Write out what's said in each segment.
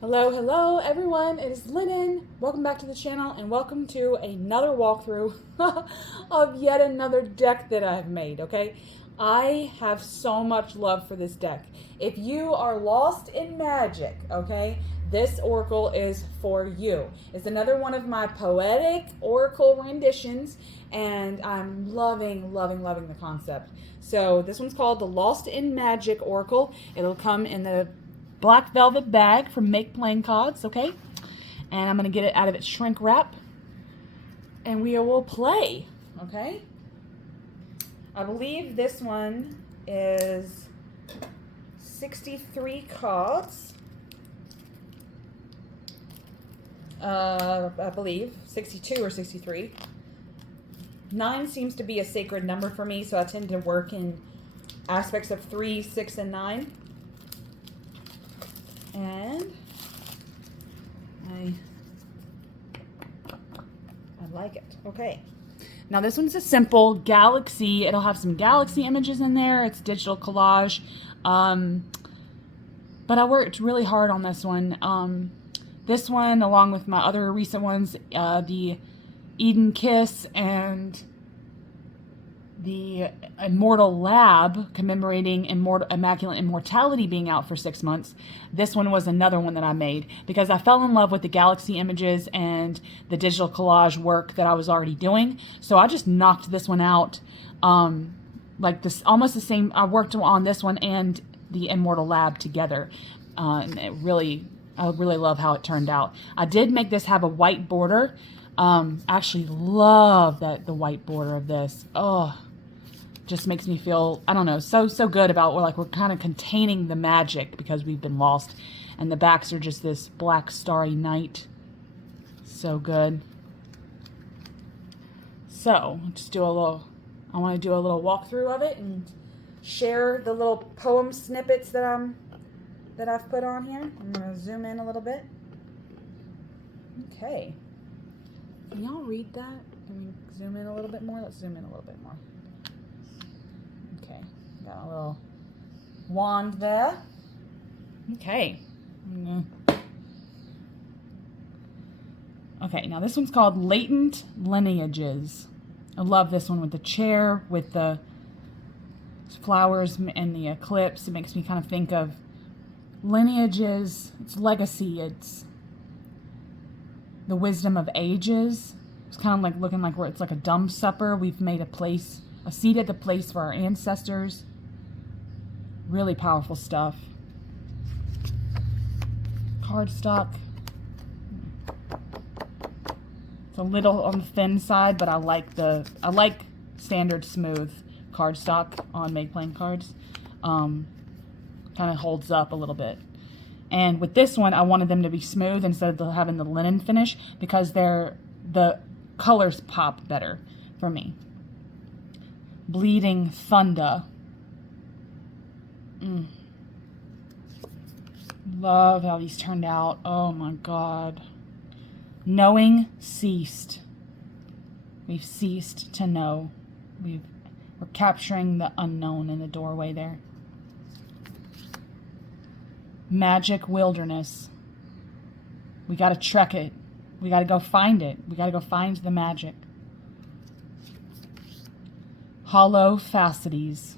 Hello, hello everyone, it is Linen. Welcome back to the channel and welcome to another walkthrough of yet another deck that I've made, okay? I have so much love for this deck. If you are lost in magic, okay, this oracle is for you. It's another one of my poetic oracle renditions and I'm loving the concept. So this one's called the Lost in Magic Oracle. It'll come in the black velvet bag from Make Playing Cards, okay? And I'm gonna get it out of its shrink wrap and we will play, okay? I believe this one is 63 cards. I believe 62 or 63. 9 seems to be a sacred number for me, so I tend to work in aspects of 3, 6, and 9. And I like it. Okay. Now this one's a simple galaxy. It'll have some galaxy images in there. It's digital collage. But I worked really hard on this one. This one, along with my other recent ones, the Eden Kiss and the Immortal Lab, commemorating immaculate immortality being out for 6 months. This one was another one that I made because I fell in love with the galaxy images and the digital collage work that I was already doing. So I just knocked this one out, like this, almost the same. I worked on this one and the Immortal Lab together, and I really love how it turned out. I did make this have a white border. Actually love the white border of this. Oh, just makes me feel, I don't know, so good about, we're kind of containing the magic because we've been lost. And the backs are just this black starry night. So good. So just I want to do a little walkthrough of it and share the little poem snippets that I've put on here. I'm going to zoom in a little bit. Okay. Can y'all read that? Can we zoom in a little bit more? Let's zoom in a little bit more. Okay, got a little wand there. Okay. Okay, now this one's called Latent Lineages. I love this one with the chair, with the flowers and the eclipse. It makes me kind of think of lineages. It's legacy. It's the wisdom of ages. It's kind of like looking like it's like a dumb supper. We've made a seat at the place for our ancestors. Really powerful stuff. Cardstock. It's a little on the thin side, but I like standard smooth cardstock on Make Playing Cards. Kind of holds up a little bit. And with this one, I wanted them to be smooth instead of having the linen finish because the colors pop better for me. Bleeding Thunder. Love how these turned out. Oh my God. Knowing ceased. We've ceased to know. We're capturing the unknown in the doorway there. Magic Wilderness. We got to trek it. We got to go find it. We got to go find the magic. Hollow Falsities.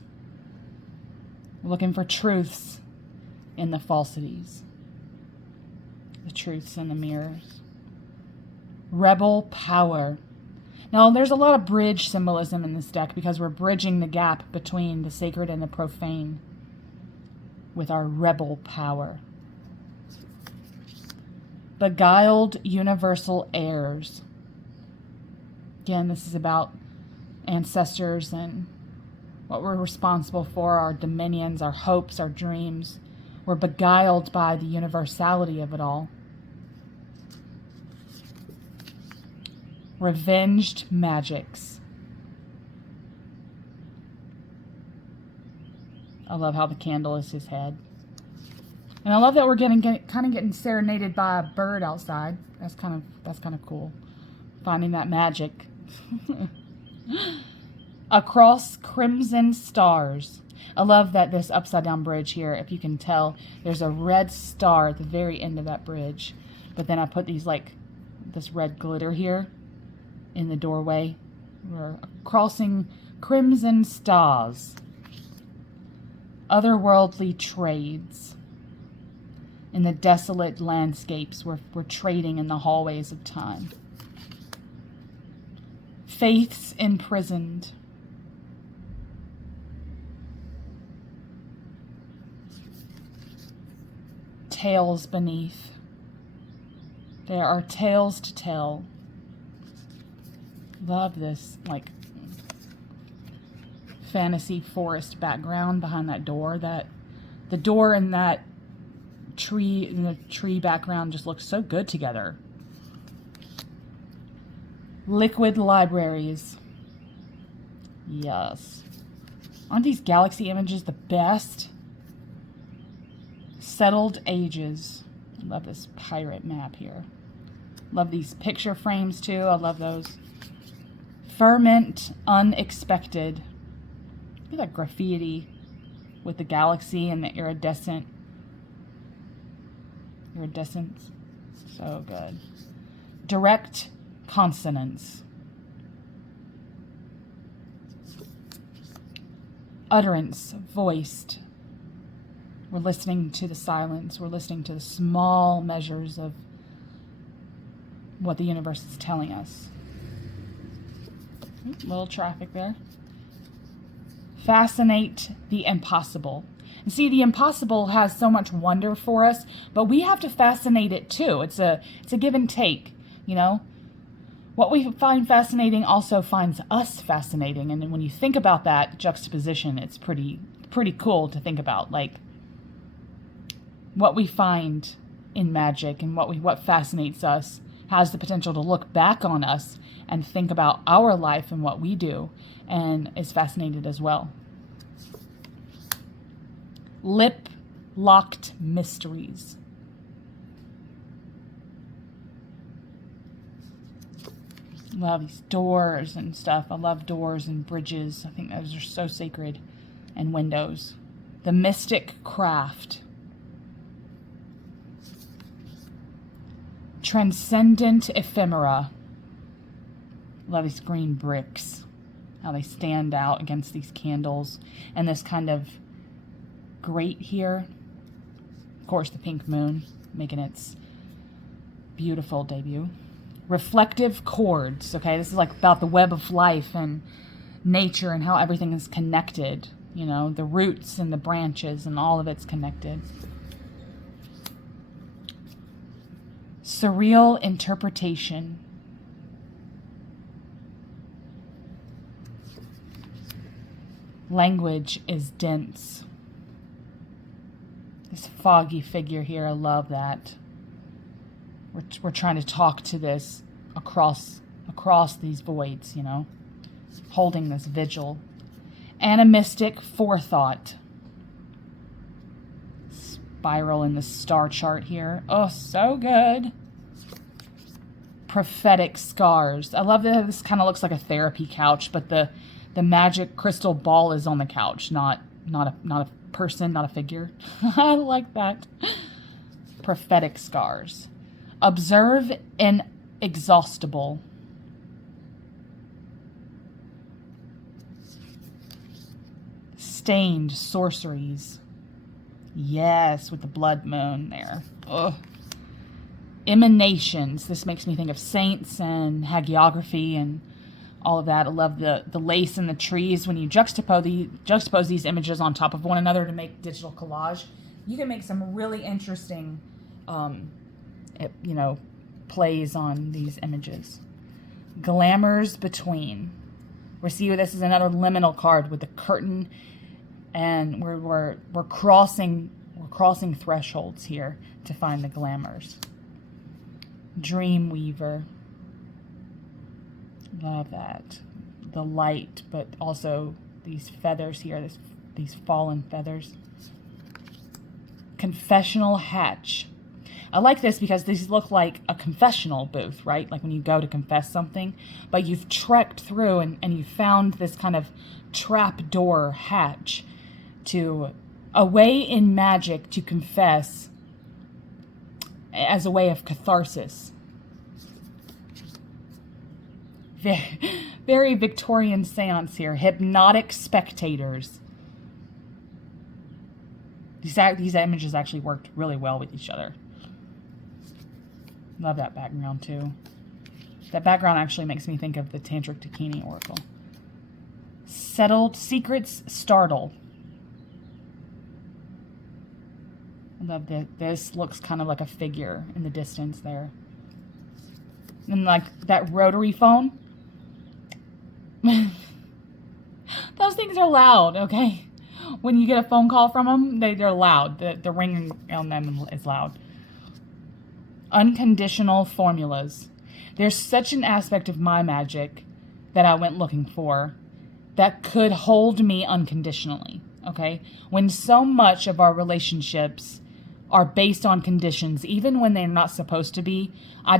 We're looking for truths in the falsities. The truths in the mirrors. Rebel Power. Now, there's a lot of bridge symbolism in this deck because we're bridging the gap between the sacred and the profane with our rebel power. Beguiled Universal Heirs. Again, this is about ancestors and what we're responsible for, our dominions, our hopes, our dreams. We're beguiled by the universality of it all. Revenged Magics. I love how the candle is his head. And I love that we're kind of getting serenaded by a bird outside. That's kind of cool. Finding that magic. Across Crimson Stars. I love that this upside down bridge here, if you can tell, there's a red star at the very end of that bridge. But then I put these like this red glitter here in the doorway. We're crossing crimson stars. Otherworldly trades. In the desolate landscapes, we're trading in the hallways of time. Faiths imprisoned. Tales beneath. There are tales to tell. Love this, like, fantasy forest background behind that door. That the door and that tree in the tree background just look so good together. Liquid libraries. Yes. Aren't these galaxy images the best? Settled ages. I love this pirate map here. Love these picture frames too. I love those. Ferment unexpected. Look at that graffiti with the galaxy and the iridescence. So good. Direct consonants. Utterance voiced. We're listening to the silence. We're listening to the small measures of what the universe is telling us. Little traffic there. Fascinate the impossible. And see, the impossible has so much wonder for us, but we have to fascinate it too. It's a give and take, you know? What we find fascinating also finds us fascinating. And when you think about that juxtaposition, it's pretty cool to think about. Like, what we find in magic and what fascinates us has the potential to look back on us and think about our life and what we do, and is fascinated as well. Lip-locked mysteries. Love these doors and stuff. I love doors and bridges. I think those are so sacred. And windows. The mystic craft. Transcendent ephemera. Love these green bricks. How they stand out against these candles. And this kind of grate here. Of course, the pink moon making its beautiful debut. Reflective chords. Okay, this is like about the web of life and nature and how everything is connected. You know, the roots and the branches and all of it's connected. Surreal interpretation. Language is dense. This foggy figure here, I love that. We're trying to talk to this across these voids, you know, holding this vigil. Animistic forethought. Spiral in the star chart here. Oh, so good. Prophetic scars. I love that this kind of looks like a therapy couch, but the magic crystal ball is on the couch, not a person, not a figure. I like that. Prophetic scars. Observe inexhaustible. Stained sorceries. Yes, with the blood moon there. Ugh. Iminations. This makes me think of saints and hagiography and all of that. I love the lace and the trees. When you juxtapose these images on top of one another to make digital collage, you can make some really interesting plays on these images. Glamours between. We see this is another liminal card with the curtain, and we're crossing thresholds here to find the glamours. Dreamweaver. Love that. The light, but also these feathers here, these fallen feathers. Confessional hatch. I like this because these look like a confessional booth, right? Like when you go to confess something, but you've trekked through and you found this kind of trap door hatch a way in magic to confess as a way of catharsis. Very Victorian seance here. Hypnotic spectators. These images actually worked really well with each other. Love that background too. That background actually makes me think of the Tantric Dakini Oracle. Settled secrets startle. I love that. This looks kind of like a figure in the distance there. And like that rotary phone. Those things are loud, okay? When you get a phone call from them, they're loud. The ringing on them is loud. Unconditional formulas. There's such an aspect of my magic that I went looking for that could hold me unconditionally, okay? When so much of our relationships are based on conditions, even when they're not supposed to be, I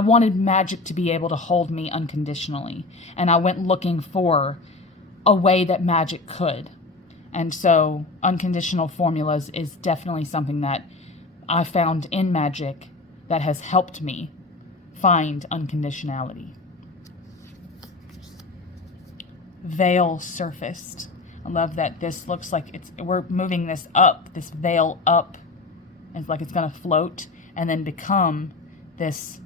wanted magic to be able to hold me unconditionally. And I went looking for a way that magic could. And so unconditional formulas is definitely something that I found in magic that has helped me find unconditionality. Veil surfaced. I love that this looks like we're moving this up, this veil up. It's like it's going to float and then become this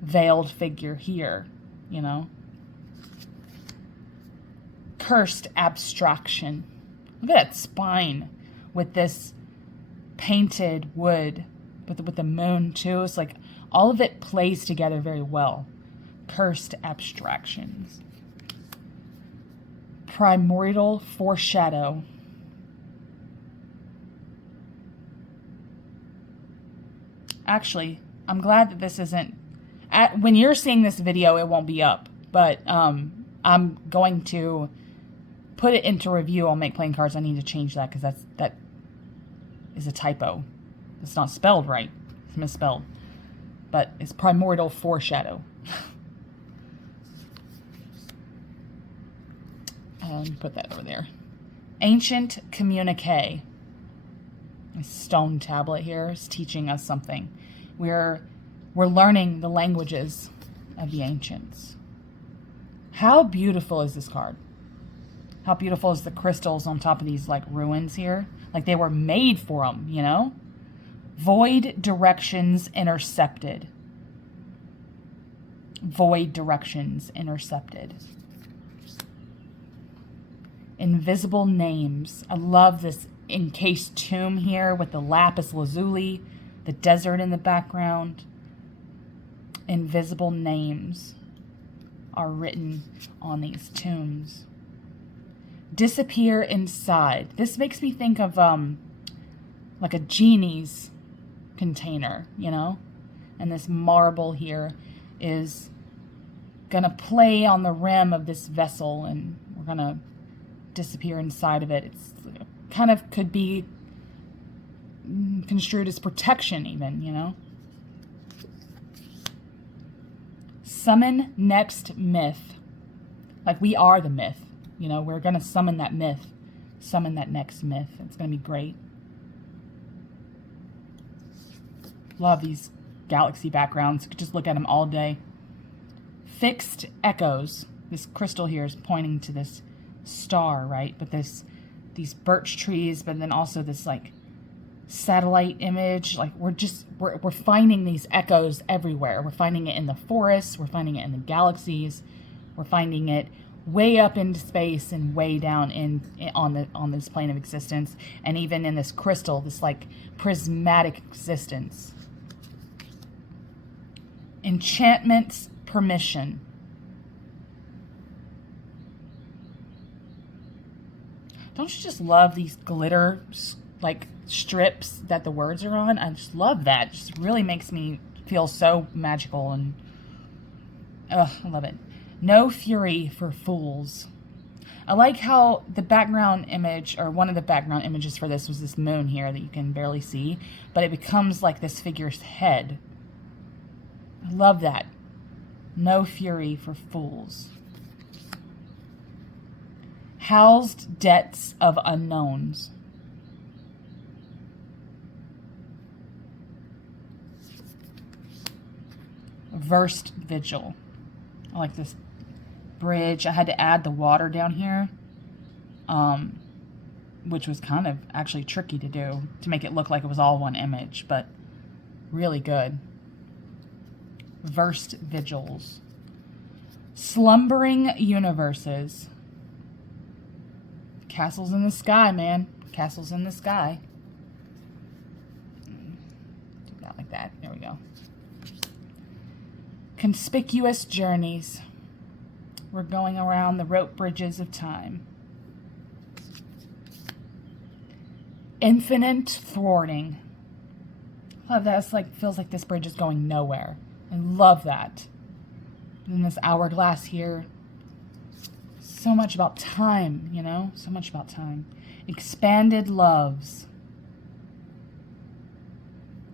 veiled figure here, you know. Cursed abstraction. Look at that spine with this painted wood, with the moon too. It's like all of it plays together very well. Cursed abstractions. Primordial foreshadow. Actually, I'm glad that this isn't... when you're seeing this video, it won't be up. But I'm going to put it into review on Make Playing Cards. I need to change that because that is a typo. It's not spelled right. It's misspelled. But it's primordial foreshadow. Put that over there. Ancient communique. A stone tablet here is teaching us something. We're learning the languages of the ancients. How beautiful is this card? How beautiful is the crystals on top of these like ruins here? Like they were made for them, you know? Void directions intercepted. Void directions intercepted. Invisible names. I love this encased tomb here with the lapis lazuli, the desert in the background. Invisible names are written on these tombs. Disappear inside. This makes me think of like a genie's container, you know? And this marble here is gonna play on the rim of this vessel, and we're gonna disappear inside of it. It's kind of could be construed as protection even, you know? Summon next myth. Like we are the myth, you know? We're going to summon that myth. Summon that next myth. It's going to be great. Love these galaxy backgrounds. You could just look at them all day. Fixed echoes. This crystal here is pointing to this star, right? But these birch trees, but then also this like satellite image. Like we're finding these echoes everywhere. We're finding it in the forests, we're finding it in the galaxies, we're finding it way up into space and way down on this plane of existence, and even in this crystal, this like prismatic existence. Enchantment's permission. Don't you just love these glitter like strips that the words are on? I just love that. It just really makes me feel so magical, and I love it. No fury for fools. I like how the background image, or one of the background images for this was this moon here that you can barely see, but it becomes like this figure's head. I love that. No fury for fools. Housed debts of unknowns. Versed vigil. I like this bridge. I had to add the water down here, which was kind of actually tricky to do, to make it look like it was all one image, but really good. Versed vigils. Slumbering universes. Castles in the sky, man. Castles in the sky. Do that like that. There we go. Conspicuous journeys. We're going around the rope bridges of time. Infinite thwarting. Love that. It's like, feels like this bridge is going nowhere. I love that. And this hourglass here. So much about time, you know? So much about time. Expanded loves.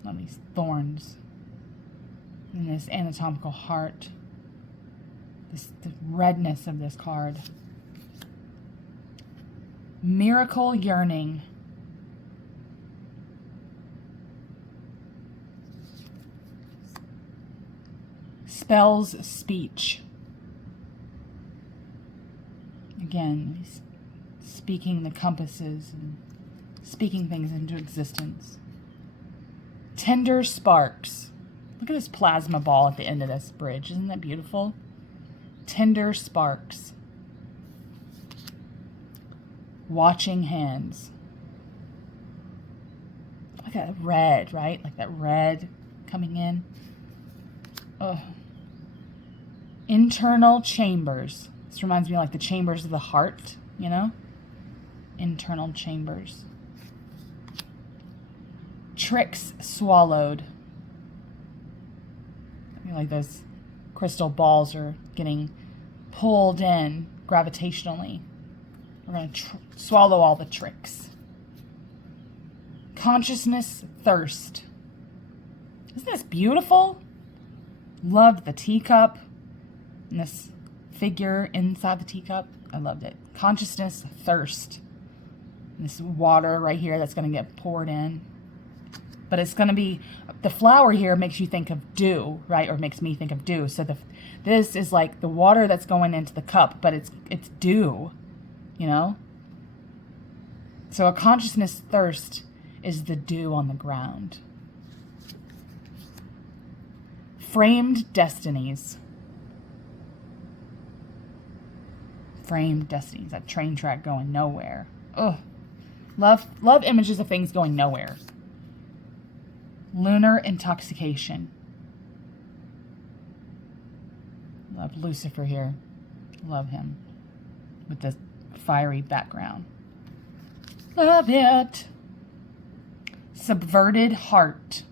Love these thorns. And this anatomical heart. The redness of this card. Miracle yearning. Spells speech. Again, he's speaking the compasses and speaking things into existence. Tender sparks. Look at this plasma ball at the end of this bridge. Isn't that beautiful? Tender sparks. Watching hands. Look at that red, right? Like that red coming in. Ugh. Internal chambers. This reminds me of like the chambers of the heart, you know? Internal chambers. Tricks swallowed. I feel like those crystal balls are getting pulled in gravitationally. We're going to swallow all the tricks. Consciousness thirst. Isn't this beautiful? Loved the teacup and this figure inside the teacup. I loved it. Consciousness thirst. And this water right here that's going to get poured in. But it's going to be, the flower here makes you think of dew, right? Or makes me think of dew. So this is like the water that's going into the cup, but it's dew, you know? So a consciousness thirst is the dew on the ground. Framed destinies. Framed destinies. That train track going nowhere. Ugh. Love images of things going nowhere. Lunar intoxication. Love Lucifer here. Love him. With the fiery background. Love it. Subverted heart.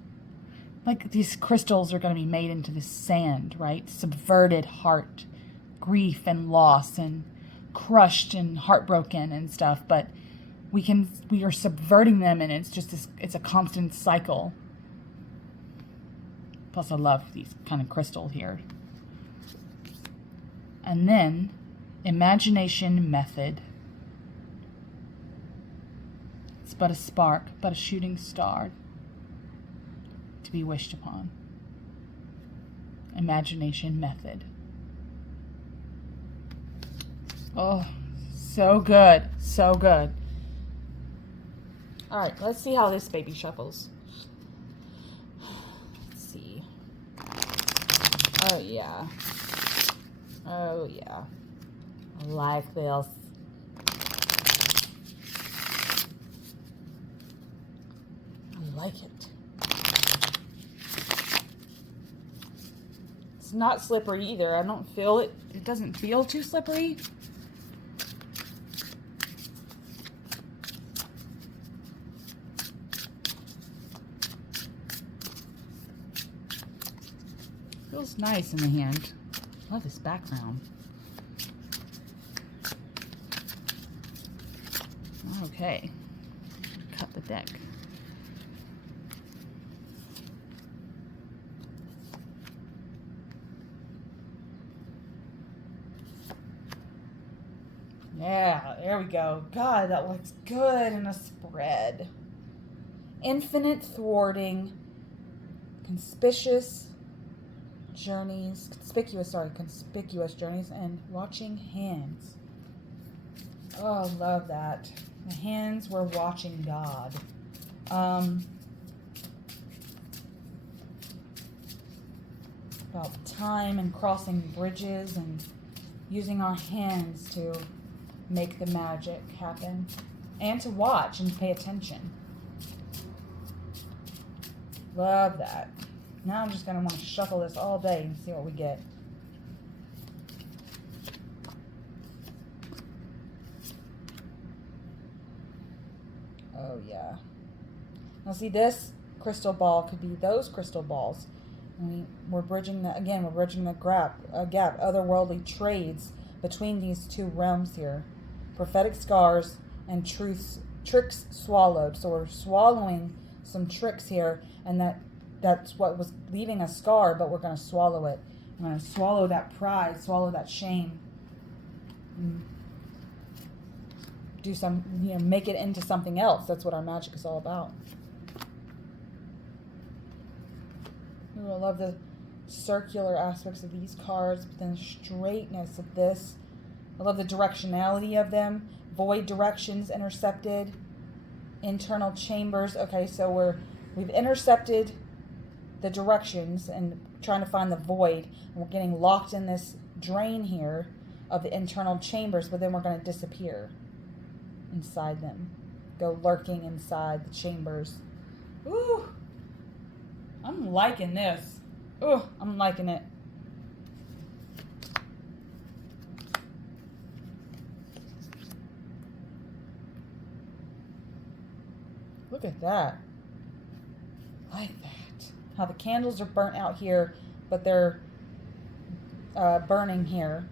Like these crystals are going to be made into this sand, right? Subverted heart. Grief and loss and crushed and heartbroken and stuff. But we are subverting them, and it's just this, it's a constant cycle. Plus I love these kind of crystal here. And then imagination method. It's but a spark, but a shooting star to be wished upon. Imagination method. Oh, so good. So good. All right, let's see how this baby shuffles. Let's see. Oh, yeah. Oh, yeah. I like this. I like it. It's not slippery either. I don't feel it. It doesn't feel too slippery. Feels nice in the hand. Love this background. Okay. Cut the deck. Yeah, there we go. God, that looks good in a spread. Infinite thwarting, conspicuous journeys, conspicuous journeys, and watching hands. Oh, I love that. The hands were watching God. About time and crossing bridges and using our hands to make the magic happen and to watch and pay attention. Love that. Now I'm just going to want to shuffle this all day and see what we get. Oh, yeah. Now, see, this crystal ball could be those crystal balls. And we're bridging the, again, we're bridging the gap, otherworldly trades between these two realms here. Prophetic scars and tricks swallowed. So we're swallowing some tricks here, and that's what was leaving a scar, but we're going to swallow it. I'm going to swallow that pride, swallow that shame. Do some, make it into something else. That's what our magic is all about. Ooh, I love the circular aspects of these cards, but then the straightness of this. I love the directionality of them. Void directions intercepted. Internal chambers. Okay, so we've intercepted the directions and trying to find the void. And we're getting locked in this drain here of the internal chambers, but then we're going to disappear inside them. Go lurking inside the chambers. Ooh! I'm liking this. Ooh, I'm liking it. Look at that. I like that. How the candles are burnt out here, but they're burning here.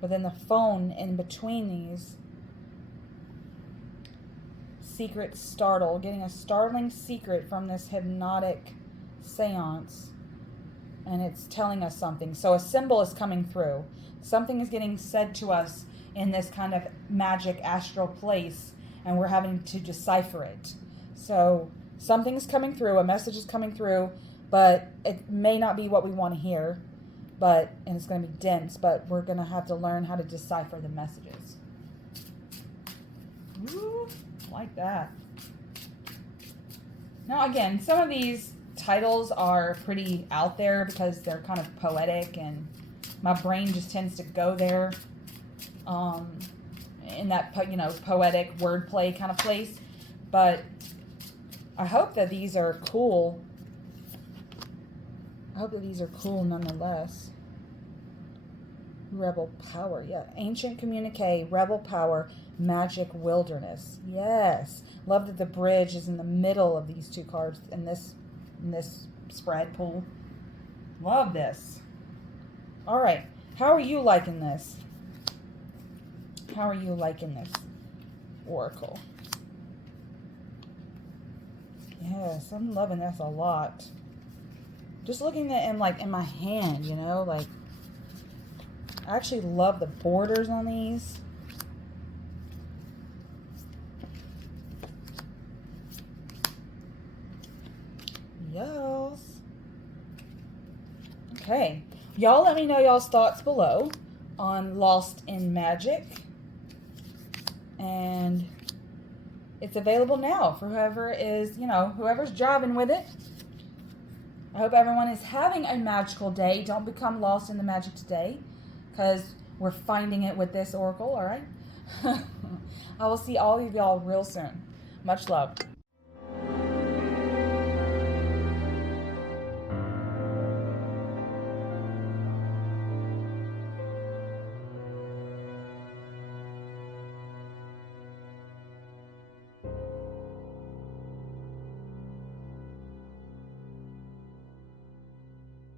But then the phone in between these. Secret startle. Getting a startling secret from this hypnotic seance. And it's telling us something. So a symbol is coming through. Something is getting said to us in this kind of magic astral place. And we're having to decipher it. So something's coming through, a message is coming through, but it may not be what we want to hear, and it's going to be dense, but we're going to have to learn how to decipher the messages. Ooh, like that. Now again, some of these titles are pretty out there because they're kind of poetic, and my brain just tends to go there. In that, poetic wordplay kind of place. But I hope that these are cool. I hope that these are cool nonetheless. Rebel power. Yeah. Ancient communique, rebel power, magic wilderness. Yes. Love that the bridge is in the middle of these two cards in this spread pool. Love this. All right. How are you liking this? How are you liking this oracle? Yes, I'm loving this a lot. Just looking at it in my hand, I actually love the borders on these. Yes. Okay. Y'all let me know y'all's thoughts below on Lost in Magic. And it's available now for whoever is, whoever's jobbing with it. I hope everyone is having a magical day. Don't become lost in the magic today, because we're finding it with this oracle, all right? I will see all of y'all real soon. Much love.